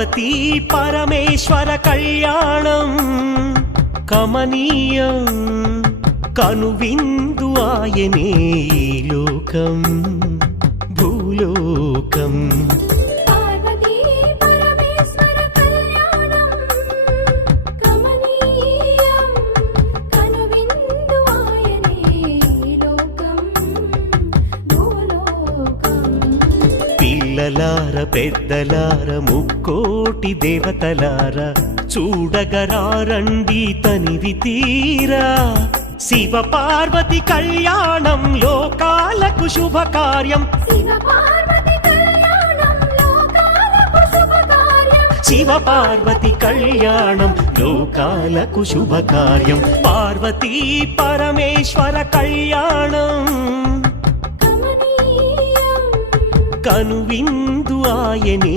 పార్వతీ పరమేశ్వర కళ్యాణం కమనీయం కనువిందు ఆయనే ఈ లోకం భూలోకం పిల్లలార పెద్దలార ముక్కోటి దేవతలార చూడగరారండి తనివి తీరా శివ పార్వతి కళ్యాణం లోకాలకు శుభకార్యం శివ పార్వతి కళ్యాణం లోకాలకు శుభకార్యం పార్వతీ పరమేశ్వర కళ్యాణం కనువిందు ఆయనే